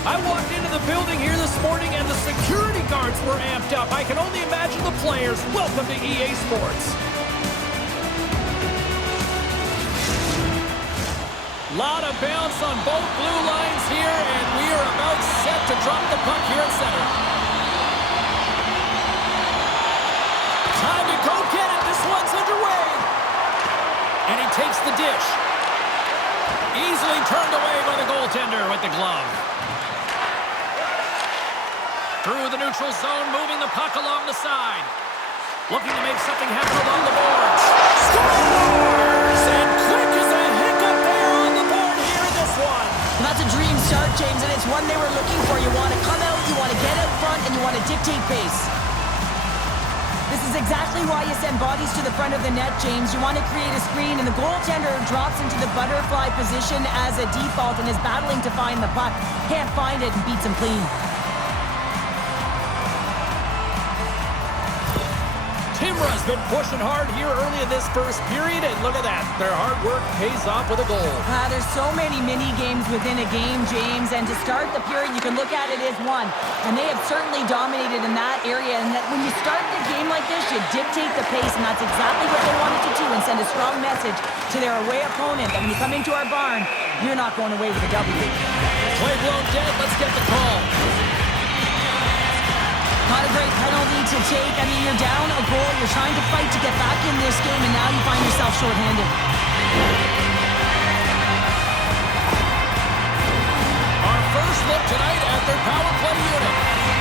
I walked into the building here this morning and the security guards were amped up. I can only imagine the players. Welcome to EA Sports. Lot of bounce on both blue lines here, and we are about set to drop the puck here at center. Time to go get it. This one's underway. And he takes the dish. Easily turned away by the goaltender with the glove. Through the neutral zone, moving the puck along the side. Looking to make something happen along the boards. Scores! And quick as a hiccup there on the board here in this one. And that's a dream start, James, and it's one they were looking for. You want to come out, you want to get out front, and you want to dictate pace. This is exactly why you send bodies to the front of the net, James. You want to create a screen, and the goaltender drops into the butterfly position as a default and is battling to find the puck. Can't find it and beats him clean. Timro's been pushing hard here early in this first period, and look at that. Their hard work pays off with a goal. There's so many mini-games within a game, James, and to start the period, you can look at it as one. And they have certainly dominated in that area, and that when you start the game like this, you dictate the pace, and that's exactly what they wanted to do, and send a strong message to their away opponent that when you come into our barn, you're not going away with a W. Play blown dead, let's get the call. Not a great penalty to take. I mean, you're down a goal. You're trying to fight to get back in this game, and now you find yourself shorthanded. Our first look tonight at their power play unit.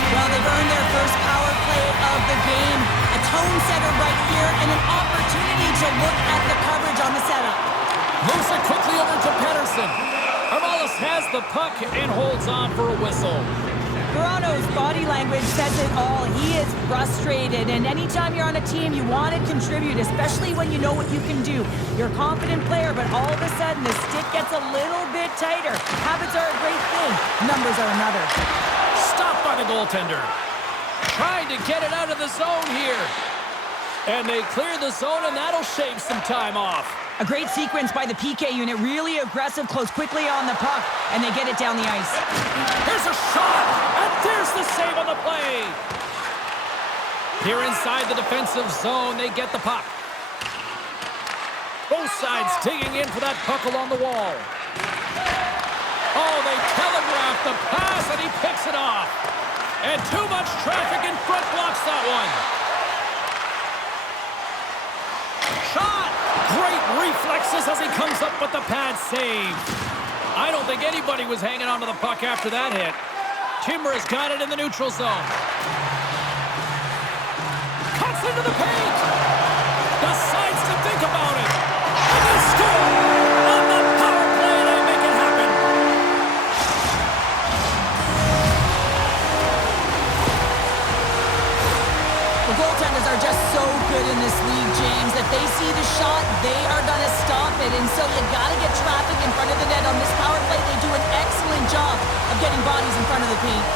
Well, they've earned their first power play of the game. A tone setter right here, and an opportunity to look at the coverage on the setup. Moves it quickly over to Pettersson. Armalis has the puck and holds on for a whistle. Toronto's body language says it all. He is frustrated, and anytime you're on a team, you want to contribute, especially when you know what you can do. You're a confident player, but all of a sudden, the stick gets a little bit tighter. Habits are a great thing. Numbers are another. Stopped by the goaltender. Trying to get it out of the zone here. And they clear the zone, and that'll shave some time off. A great sequence by the PK unit. Really aggressive, close quickly on the puck, and they get it down the ice. Here's a shot, and there's the save on the play. Here inside the defensive zone, they get the puck. Both sides digging in for that puck along the wall. Oh, they telegraph the pass, and he picks it off. And too much traffic in front blocks that one. Shot! Great reflexes as he comes up with the pad save. I don't think anybody was hanging onto the puck after that hit. Timro's got it in the neutral zone. Cuts into the paint. Decides to think about it. And they score! On the power play, they make it happen. The goaltenders are just so good in this league, James. If they see the shot, they are going to stop it. And so you got to get traffic in front of the net. On this power play, they do an excellent job of getting bodies in front of the paint.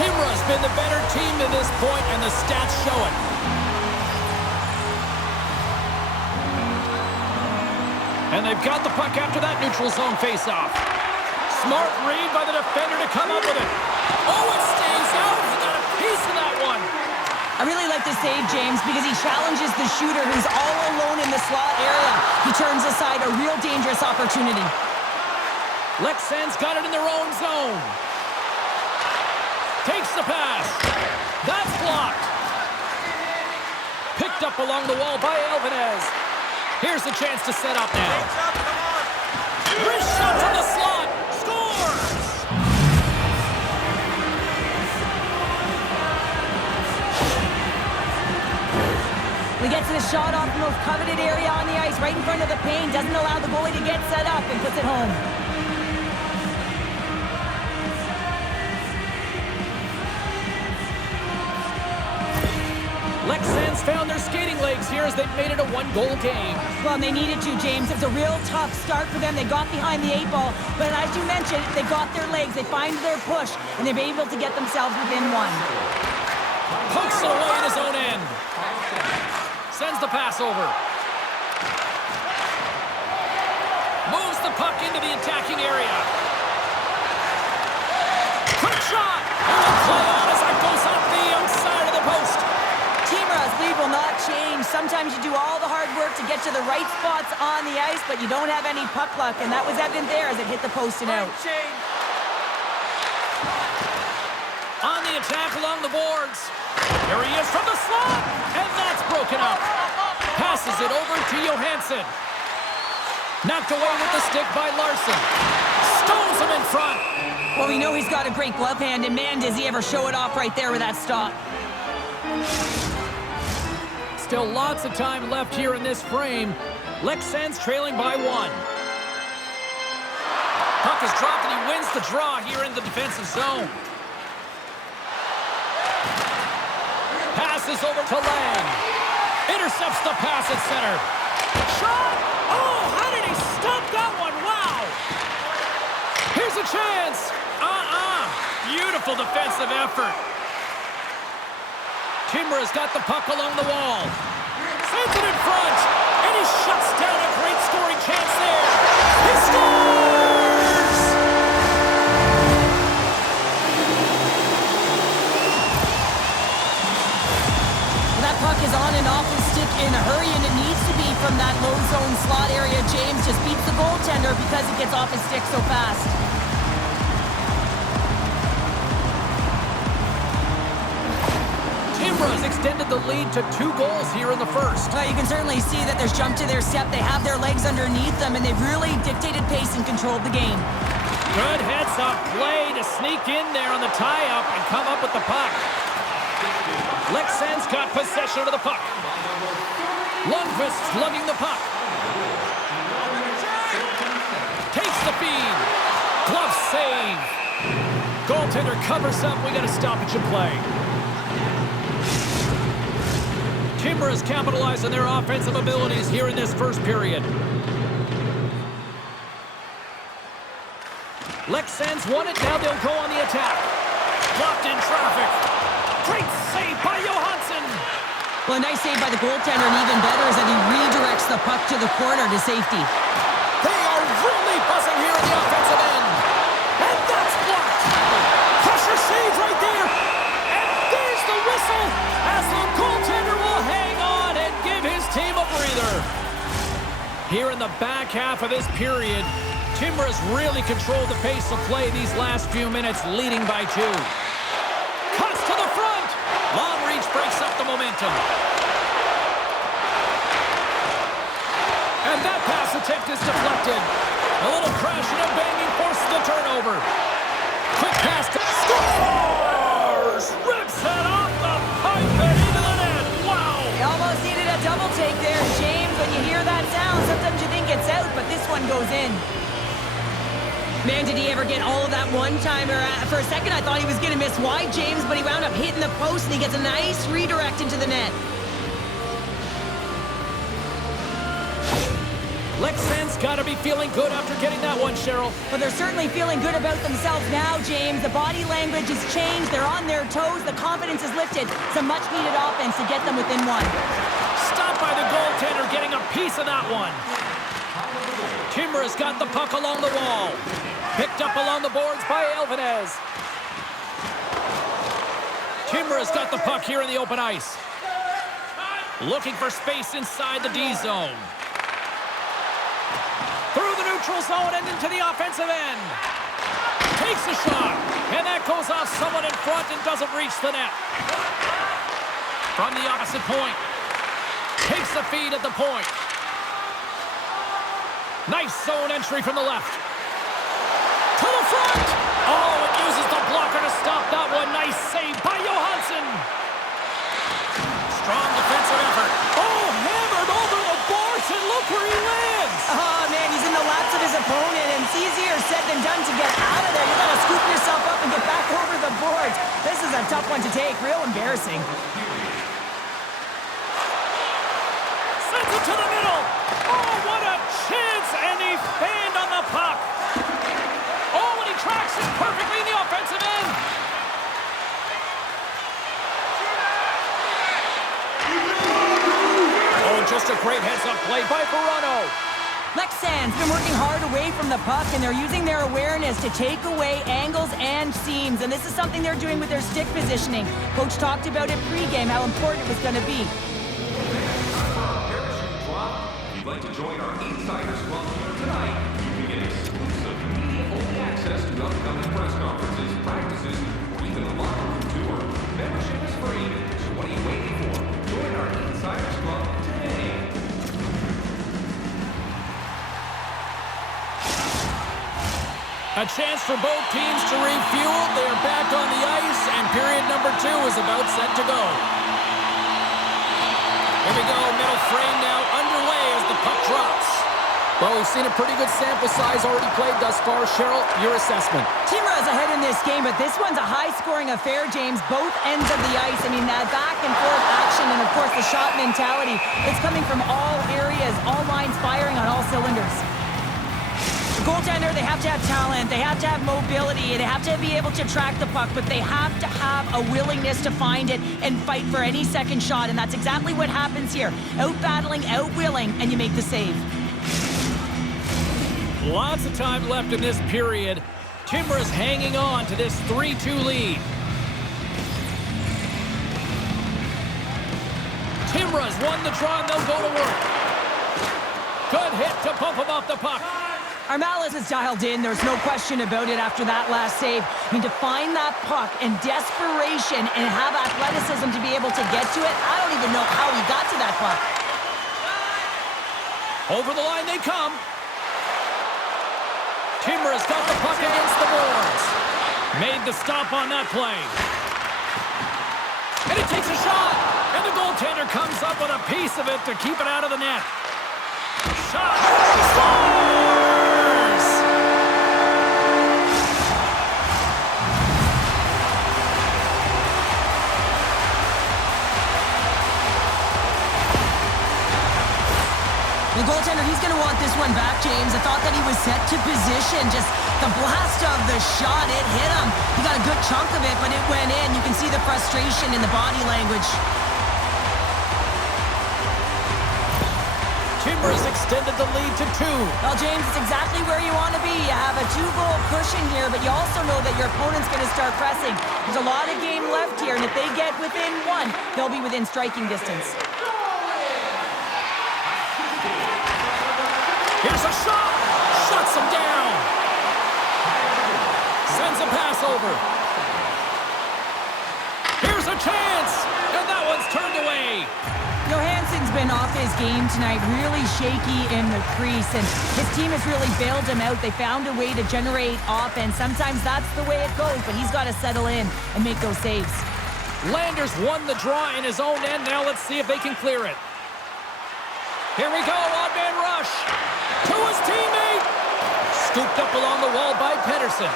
Timro's been the better team to this point, and the stats show it. And they've got the puck after that neutral zone faceoff. Smart read by the defender to come up with it. Oh, it stays out. He got a piece of that one. I really like the save, James, because he challenges the shooter who's all alone in the slot area. He turns aside a real dangerous opportunity. Leksands got it in their own zone. Takes the pass. That's blocked. Picked up along the wall by Elvenes. Here's the chance to set up now. Wrist shot from the slot. Scores! We get to the shot off the most coveted area on the ice, right in front of the paint. Doesn't allow the goalie to get set up and puts it home. Leksands found their skating legs here as they've made it a one-goal game. Well, they needed to, James. It was a real tough start for them. They got behind the 8-ball, but as you mentioned, they got their legs, they find their push, and they've been able to get themselves within one. Pokes it away in his own end. Sends the pass over. Moves the puck into the attacking area. Quick shot! And the play on as that goes off the outside of the post. Timrå's lead will not change. Sometimes you do all the hard work to get to the right spots on the ice, but you don't have any puck luck, and that was evident there as it hit the post and out. On the attack along the boards. Here he is from the slot, and that's broken up. Passes it over to Johansson. Knocked away with the stick by Larson. Stones him in front. Well, we know he's got a great glove hand, and man, does he ever show it off right there with that stop. Still lots of time left here in this frame. Leksands trailing by 1. Puck is dropped, and he wins the draw here in the defensive zone. Passes over to Lang. Intercepts the pass at center. Shot! Oh, how did he stop that one? Wow! Here's a chance. Beautiful defensive effort. Timrå has got the puck along the wall. Sends it in front. And he shuts down a great scoring chance there. He scores! That puck is on and off his stick in a hurry, and it needs to be from that low zone slot area. James just beats the goaltender because it gets off his stick so fast. Timrå has extended the lead to 2 goals here in the first. You can certainly see that there's jump to their step. They have their legs underneath them, and they've really dictated pace and controlled the game. Good heads-up play to sneak in there on the tie-up and come up with the puck. Leksands got possession of the puck. Lundqvist slugging the puck. Takes the feed. Glove save. Goaltender covers up. We got a stoppage in play. Timrå has capitalized on their offensive abilities here in this first period. Leksands won it. Now they'll go on the attack. Blocked in traffic. Great save by Johansson. Well, a nice save by the goaltender, and even better is that he redirects the puck to the corner to safety. They are really buzzing here in the offensive end. And that's blocked. Pressure save right there. And there's the whistle as the goaltender will hang on and give his team a breather. Here in the back half of this period, Timrå has really controlled the pace of play these last few minutes, leading by 2. Cuts to the front. Long reach breaks up the momentum. And that pass attempt is deflected. A little crashing and banging forces the turnover. Quick pass to scores! Rips it off the pipe and into the net. Wow! He almost needed a double take there, James. When you hear that sound, sometimes you think it's out, but this one goes in. Man, did he ever get all of that one-timer? For a second, I thought he was going to miss wide, James, but he wound up hitting the post, and he gets a nice redirect into the net. Leksands got to be feeling good after getting that one, Cheryl. But they're certainly feeling good about themselves now, James. The body language has changed. They're on their toes. The confidence is lifted. It's a much-needed offense to get them within 1. Stopped by the goaltender, getting a piece of that one. Timrå has got the puck along the wall. Picked up along the boards by Elvenes. Timrå has got the puck here in the open ice. Looking for space inside the D zone. Through the neutral zone and into the offensive end. Takes a shot. And that goes off someone in front and doesn't reach the net. From the opposite point. Takes the feed at the point. Nice zone entry from the left. To the front! Oh, it uses the blocker to stop that one. Nice save by Johansson. Strong defensive effort. Oh, hammered over the boards, and look where he lands! Oh, man, he's in the laps of his opponent, and it's easier said than done to get out of there. You gotta scoop yourself up and get back over the boards. This is a tough one to take. Real embarrassing. Sends it to the middle. Oh, what a chance, and he fanned on the puck. Oh, and he tracks it perfectly in the offensive end. Oh, just a great heads-up play by Verano. Lex Leksands been working hard away from the puck, and they're using their awareness to take away angles and seams, and this is something they're doing with their stick positioning. Coach talked about it pregame, how important it was going to be. If you'd like to join our Insiders Club here tonight, you can get exclusive media-only access to upcoming press conferences, practices, or even a locker room tour. Membership is free, so what are you waiting for? Join our Insiders Club today. A chance for both teams to refuel. They're back on the ice, and period number 2 is about set to go. Here we go, middle frame now underway as the puck drops. Well, we've seen a pretty good sample size already played thus far. Cheryl, your assessment. Timro's ahead in this game, but this one's a high-scoring affair, James. Both ends of the ice. I mean, that back-and-forth action and, of course, the shot mentality. It's coming from all areas, all lines firing on all cylinders. The goaltender, they have to have talent, they have to have mobility, they have to be able to track the puck, but they have to have a willingness to find it and fight for any second shot, and that's exactly what happens here. Out-battling, out-willing, and you make the save. Lots of time left in this period. Timrå's hanging on to this 3-2 lead. Timrå's won the draw, and they'll go to work. Good hit to pump him off the puck. Armalis is dialed in. There's no question about it after that last save. I mean, to find that puck and desperation and have athleticism to be able to get to it, I don't even know how he got to that puck. Over the line they come. Timrå's got the puck against the boards. Made the stop on that play. And he takes a shot. And the goaltender comes up with a piece of it to keep it out of the net. Shot. Scores! The goaltender, he's going to want this one back, James. I thought that he was set to position. Just the blast of the shot, it hit him. He got a good chunk of it, but it went in. You can see the frustration in the body language. Timrå's extended the lead to 2. Well, James, it's exactly where you want to be. You have a 2-goal cushion here, but you also know that your opponent's going to start pressing. There's a lot of game left here, and if they get within 1, they'll be within striking distance. Here's a shot! Shuts him down! Sends a pass over. Here's a chance! And that one's turned away. Johansson's been off his game tonight, really shaky in the crease, and his team has really bailed him out. They found a way to generate offense. Sometimes that's the way it goes, but he's got to settle in and make those saves. Landers won the draw in his own end. Now let's see if they can clear it. Here we go, odd-man rush. To his teammate. Scooped up along the wall by Pedersen.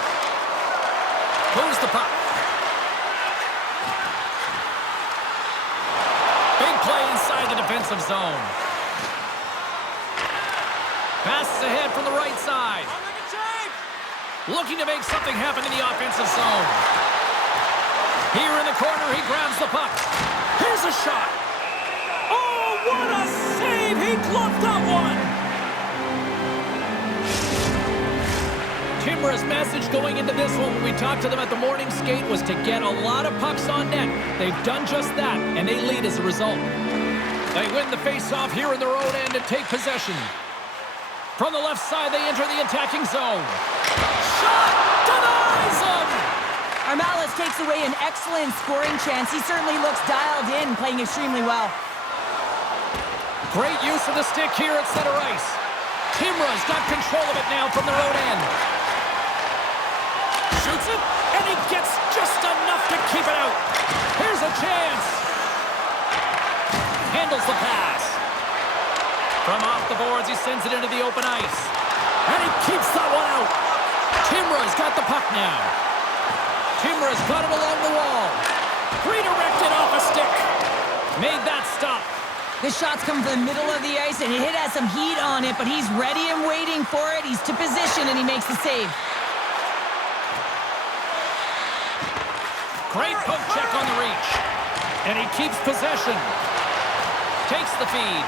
Moves the puck. Big play inside the defensive zone. Passes ahead from the right side. Looking to make something happen in the offensive zone. Here in the corner, he grabs the puck. Here's a shot. Oh, what a save! He gloved that one. Timrå's message going into this one when we talked to them at the morning skate was to get a lot of pucks on net. They've done just that, and they lead as a result. They win the face-off here in their own end and take possession. From the left side, they enter the attacking zone. Shot! Denies him! Armalis takes away an excellent scoring chance. He certainly looks dialed in, playing extremely well. Great use of the stick here at center ice. Timrå's got control of it now from their own end. Shoots it, and he gets just enough to keep it out. Here's a chance. Handles the pass. From off the boards, he sends it into the open ice. And he keeps that one out. Timrå's got the puck now. Timrå's got it along the wall. Redirected off a stick. Made that stop. The shot's come from the middle of the ice, and it has some heat on it, but he's ready and waiting for it. He's to position, and he makes the save. Great poke check on the reach. And he keeps possession. Takes the feed.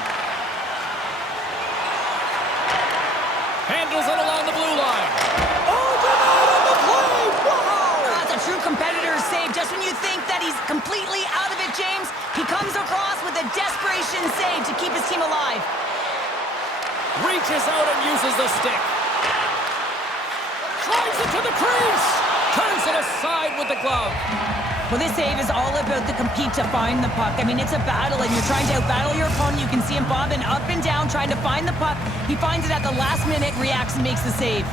reaches out and uses the stick. Drives it to the crease. Turns it aside with the glove. Well, this save is all about the compete to find the puck. I mean, it's a battle, and you're trying to outbattle your opponent. You can see him bobbing up and down, trying to find the puck. He finds it at the last minute, reacts, and makes the save.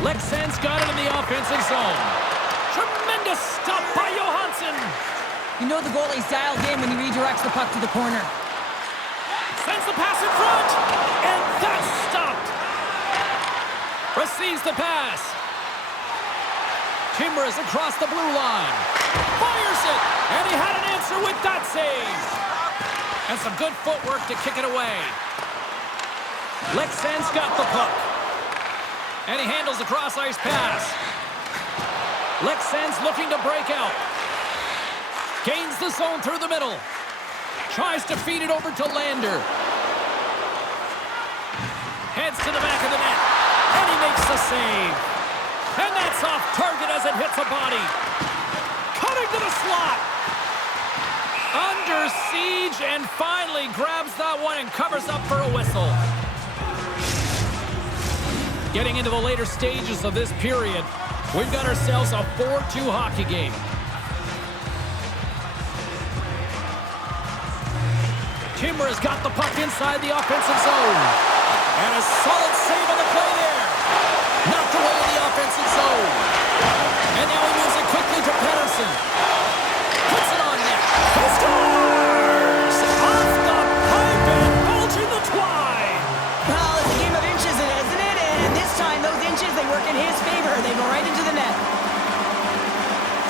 Leksands got it in the offensive zone. Tremendous stop by Johansson. You know the goalie's dialed in when he redirects the puck to the corner. Sends the pass in front, and that's stopped. Receives the pass. Timrå is across the blue line. Fires it, and he had an answer with that save. And some good footwork to kick it away. Leksands got the puck. And he handles the cross-ice pass. Leksands looking to break out. Gains the zone through the middle. Tries to feed it over to Hållander. Heads to the back of the net. And he makes the save. And that's off target as it hits a body. Cutting to the slot. Under siege and finally grabs that one and covers up for a whistle. Getting into the later stages of this period, we've got ourselves a 4-2 hockey game. Timrå has got the puck inside the offensive zone. And a solid save on the play there. Knocked away in the offensive zone. And now he moves it quickly to Pedersen. Puts it on net. He scores! Off the pipe and bulging the twine. Well, it's a game of inches, isn't it? And this time, those inches, they work in his favor. They go right into the net.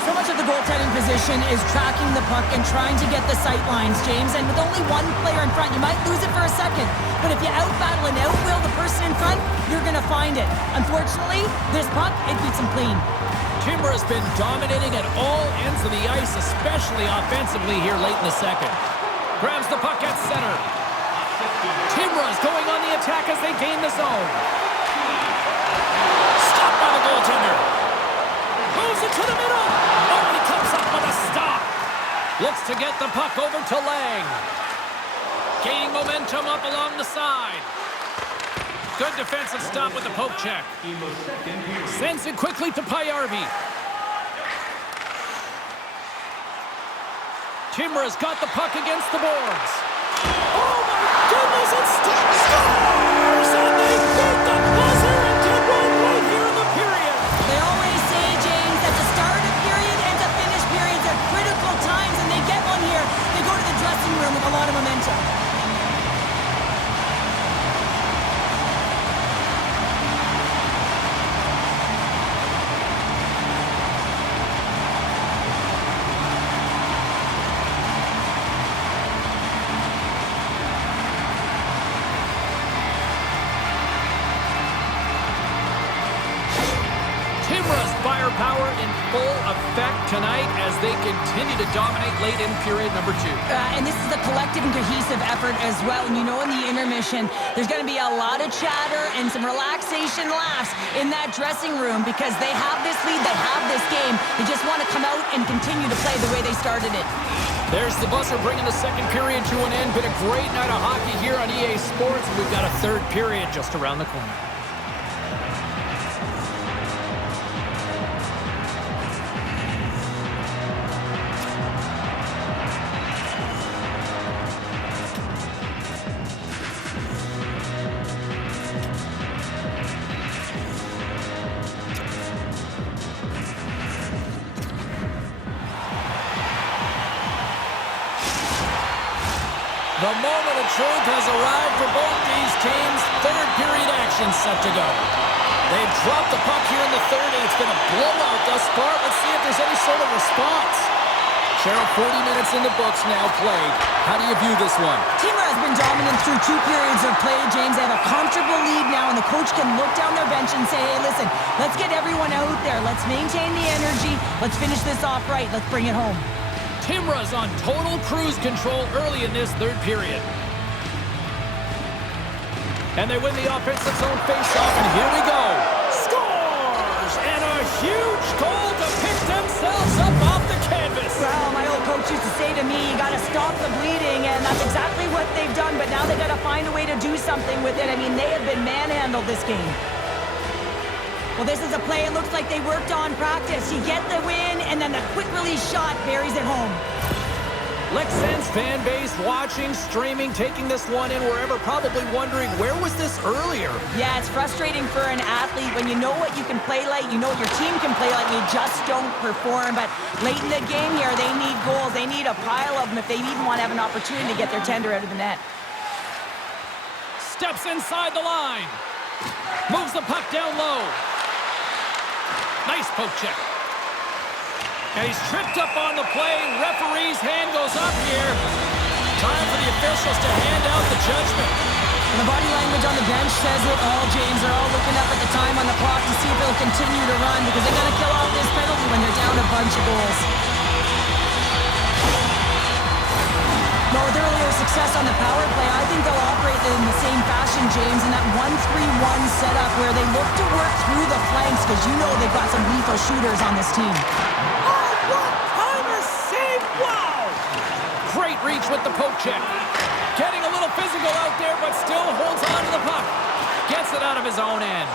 So much of the goaltending position is tracking the puck and trying to get the sight lines, James. And with only one player in front, you might lose it for a second. But if you out-battle and out-will the person in front, you're going to find it. Unfortunately, this puck, it beats him clean. Timrå has been dominating at all ends of the ice, especially offensively here late in the second. Grabs the puck at center. Timrå is going on the attack as they gain the zone. Stopped by the goaltender. Moves it to the middle. Oh, he comes up with a stop. Looks to get the puck over to Lang. Gaining momentum up along the side. Good defensive stop with the poke check. Sends it quickly to Päijärvi. Timrå's got the puck against the boards. Oh my goodness, it's still scores! And they beat the buzzer and get one right here in the period. They always say, James, that the start of period and the finish periods are critical times, and they get one here. They go to the dressing room with a lot of momentum. Firepower in full effect tonight as they continue to dominate late in period number 2. And this is a collective and cohesive effort as well. And you know in the intermission, there's going to be a lot of chatter and some relaxation laughs in that dressing room because they have this lead, they have this game. They just want to come out and continue to play the way they started it. There's the buzzer bringing the second period to an end. Been a great night of hockey here on EA Sports. We've got a third period just around the corner. The moment of truth has arrived for both these teams. Third period action set to go. They've dropped the puck here in the third, and it's been a blowout thus far. Let's see if there's any sort of response. Cheryl, 40 minutes in the books now played. How do you view this one? Timrå has been dominant through 2 periods of play, James. They have a comfortable lead now, and the coach can look down their bench and say, hey, listen, let's get everyone out there. Let's maintain the energy. Let's finish this off right. Let's bring it home. Timrå's on total cruise control early in this third period. And they win the offensive zone faceoff, and here we go. Scores! And a huge goal to pick themselves up off the canvas. Well, my old coach used to say to me, you got to stop the bleeding, and that's exactly what they've done, but now they got to find a way to do something with it. I mean, they have been manhandled this game. Well, this is a play it looks like they worked on practice. You get the win, and then the quick release shot buries it home. Leksands fan base watching, streaming, taking this one in wherever, probably wondering, where was this earlier? Yeah, it's frustrating for an athlete when you know what you can play like, you know what your team can play like, and you just don't perform. But late in the game here, they need goals. They need a pile of them if they even want to have an opportunity to get their tender out of the net. Steps inside the line. Moves the puck down low. Nice poke check. And he's tripped up on the play. Referee's hand goes up here. Time for the officials to hand out the judgment. And the body language on the bench says it all, James. They're all looking up at the time on the clock to see if they'll continue to run because they got to kill off this penalty when they're down a bunch of goals. Well, with earlier success on the power play, I think they'll operate in the same fashion, James, in that 1-3-1 setup where they look to work through the flanks because you know they've got some lethal shooters on this team. Wow! Great reach with the poke check. Getting a little physical out there, but still holds on to the puck. Gets it out of his own end.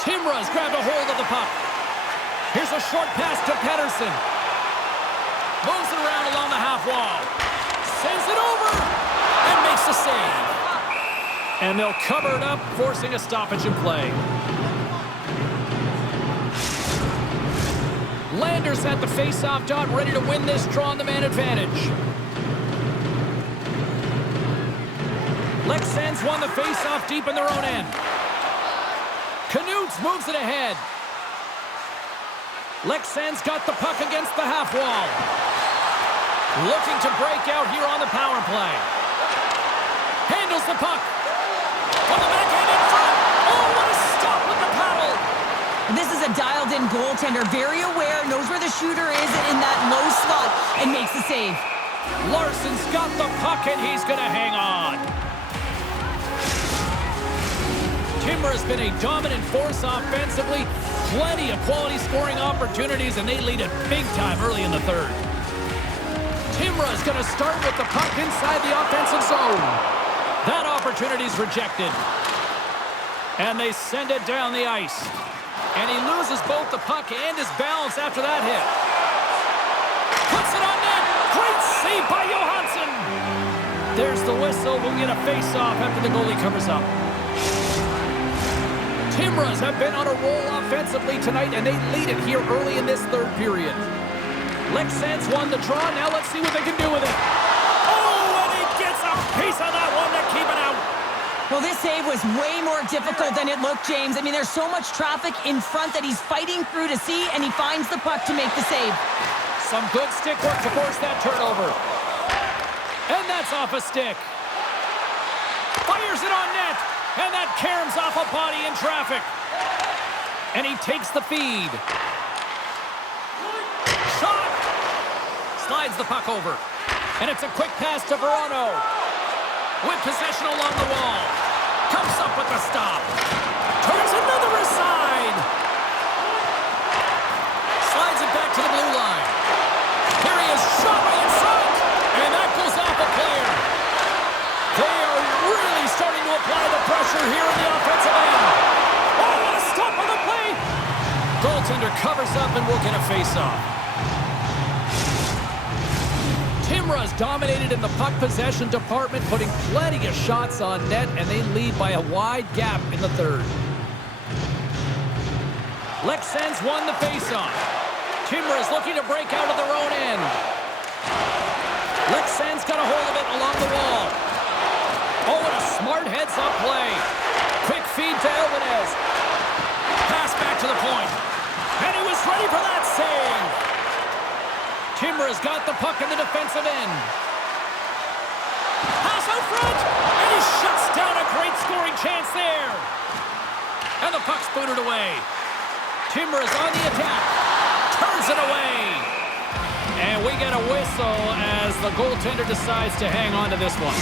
Timrå's grabbed a hold of the puck. Here's a short pass to Pettersson. Moves it around along the half wall. Sends it over and makes the save. And they'll cover it up, forcing a stoppage in play. Landers at the face-off dot, ready to win this draw on the man advantage. Leksands won the face-off deep in their own end. Knuts moves it ahead. Leksands got the puck against the half wall. Looking to break out here on the power play. Handles the puck. On the backhand in front. Oh, what a stop with the paddle. This is a dialed-in goaltender, very aware, knows where the shooter is in that low slot, and makes the save. Larson's got the puck, and he's going to hang on. Timrå has been a dominant force offensively. Plenty of quality scoring opportunities, and they lead it big time early in the third. Timrå is going to start with the puck inside the offensive zone. That opportunity's rejected. And they send it down the ice. And he loses both the puck and his balance after that hit. Puts it on net. Great save by Johansson. There's the whistle. We'll get a face-off after the goalie covers up. Timrås have been on a roll offensively tonight, and they lead it here early in this third period. Leksands won the draw. Now let's see what they can do with it. Oh, and he gets a piece of that one to keep it out. Well, this save was way more difficult than it looked, James. I mean, there's so much traffic in front that he's fighting through to see, and he finds the puck to make the save. Some good stick work to force that turnover. And that's off a stick. Fires it on net, and that caroms off a body in traffic. And he takes the feed. Shot! Slides the puck over. And it's a quick pass to Verano. With possession along the wall. Comes up with the stop. Turns another aside. Slides it back to the blue line. Here he is, shot right in front. And that goes off a player. They are really starting to apply the pressure here in the offensive end. Oh, what a stop on the play. Goaltender covers up and will get a face-off. Timrå's dominated in the puck possession department, putting plenty of shots on net, and they lead by a wide gap in the third. Leksands won the faceoff. Timrå is looking to break out of their own end. Leksands got a hold of it along the wall. Oh, and a smart heads-up play. Quick feed to Elvenes. Pass back to the point. And he was ready for that save. Timrå's got the puck in the defensive end. Pass out front, and he shuts down a great scoring chance there. And the puck's booted away. Timrå's on the attack. Turns it away. And we get a whistle as the goaltender decides to hang on to this one.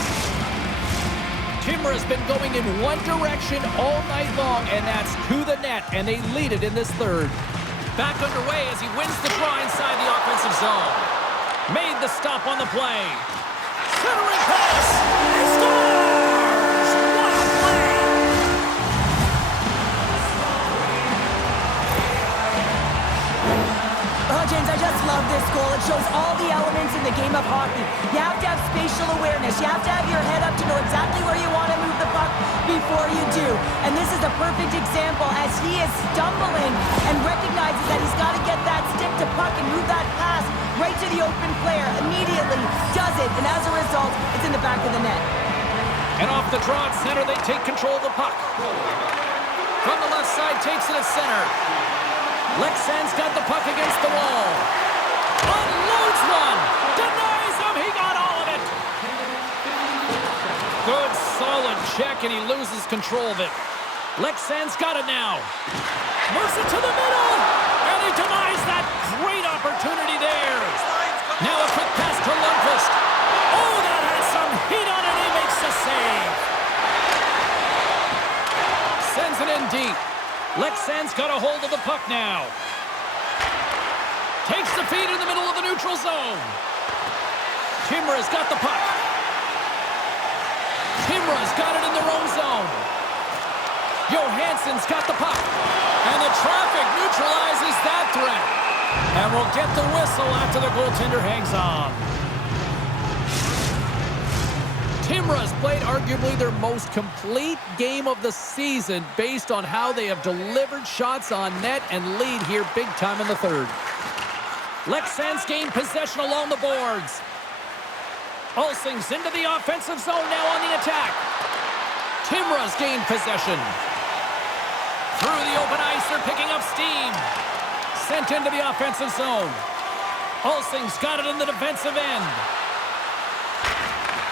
Timrå's been going in one direction all night long, and that's to the net, and they lead it in this third. back underway as he wins the draw inside the offensive zone. Made the stop on the play. Centering pass. He scores! What a play! Oh, James, I just love this goal. It shows all the elements in the game of hockey. You have to have spatial awareness. You have to have your head up to know exactly where you want to move the puck before you do. And this is a perfect example as he is stumbling and recognizes that he's got to get that stick to puck and move that pass right to the open player. Immediately does it, and as a result, it's in the back of the net. And off the draw at center, they take control of the puck. From the left side, takes it at center. Leksands got the puck against the wall. Unloads one. Denies him. He got all of it. Good, solid check, and he loses control of it. Leksands got it now. Moves it to the middle. And he denies that great opportunity there. Now a quick pass to Lundqvist. Oh, that has some heat on it. He makes the save. Sends it in deep. Leksands got a hold of the puck now. Takes the feed in the middle of the neutral zone. Timro's got the puck. Timro's got it in their own zone. Johansson's got the puck. And the traffic neutralizes that threat. And we'll get the whistle after the goaltender hangs on. Timro's played arguably their most complete game of the season based on how they have delivered shots on net and lead here big time in the third. Leksands gained possession along the boards. Alsing's into the offensive zone now on the attack. Timro's gained possession. Through the open ice, they're picking up steam. Sent into the offensive zone. Alsing's got it in the defensive end.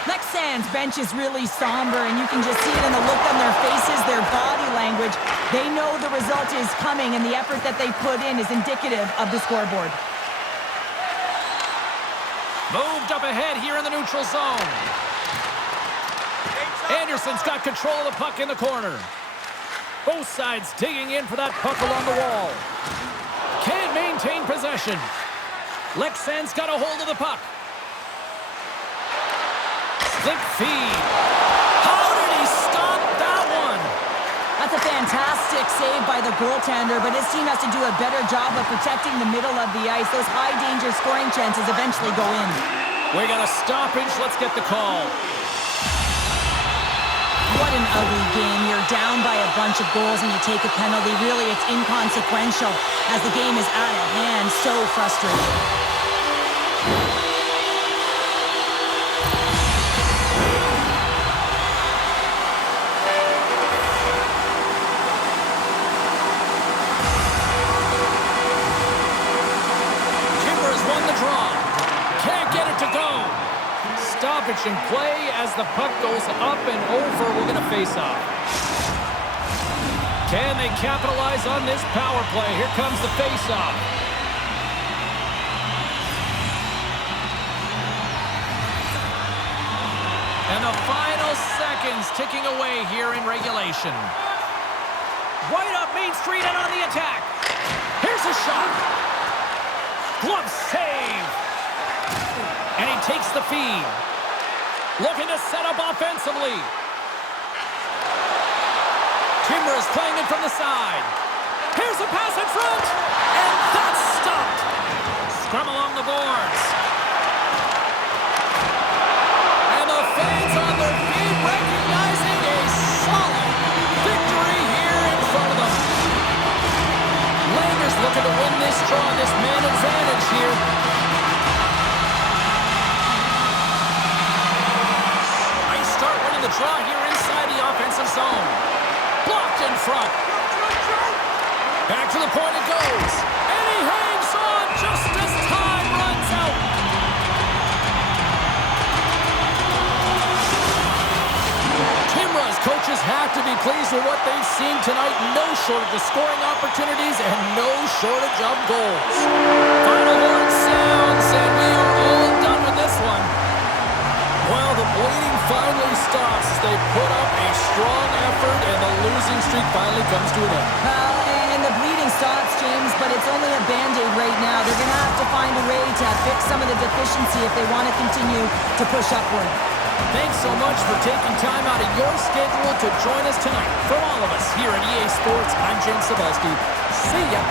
Leksands' bench is really somber, and you can just see it in the look on their faces, their body language. They know the result is coming, and the effort that they put in is indicative of the scoreboard. Moved up ahead here in the neutral zone. Anderson's got control of the puck in the corner. Both sides digging in for that puck along the wall. Can't maintain possession. Leksands got a hold of the puck. Slick feed. How did he stop that one? That's a fantastic save by the goaltender, but his team has to do a better job of protecting the middle of the ice. Those high-danger scoring chances eventually go in. We got a stoppage. Let's get the call. What an ugly game. You're down by a bunch of goals and you take a penalty. Really, it's inconsequential as the game is out of hand. So frustrating. Stoppage in play as the puck goes up and over. We're going to face off. Can they capitalize on this power play? Here comes the face-off. And the final seconds ticking away here in regulation. Right up Main Street and on the attack. Here's a shot. Glove save. And he takes the feed. Looking to set up offensively. Timrå is playing it from the side. Here's a pass in front. And that's stopped. Scrum along the boards. And the fans on their feet recognizing a solid victory here in front of them. Langer's looking to win this draw, this man advantage here. The draw here inside the offensive zone. Blocked in front. Back to the point it goes. And he hangs on just as time runs out. Timro's coaches have to be pleased with what they've seen tonight. No shortage of scoring opportunities and no shortage of goals. Final horn sounds, and we are all done with this one. Well, the bleeding finally stops as they put up a strong effort, and the losing streak finally comes to an end. And the bleeding stops, James, but it's only a Band-Aid right now. They're going to have to find a way to fix some of the deficiency if they want to continue to push upward. Thanks so much for taking time out of your schedule to join us tonight. From all of us here at EA Sports, I'm James Cebulski. See ya.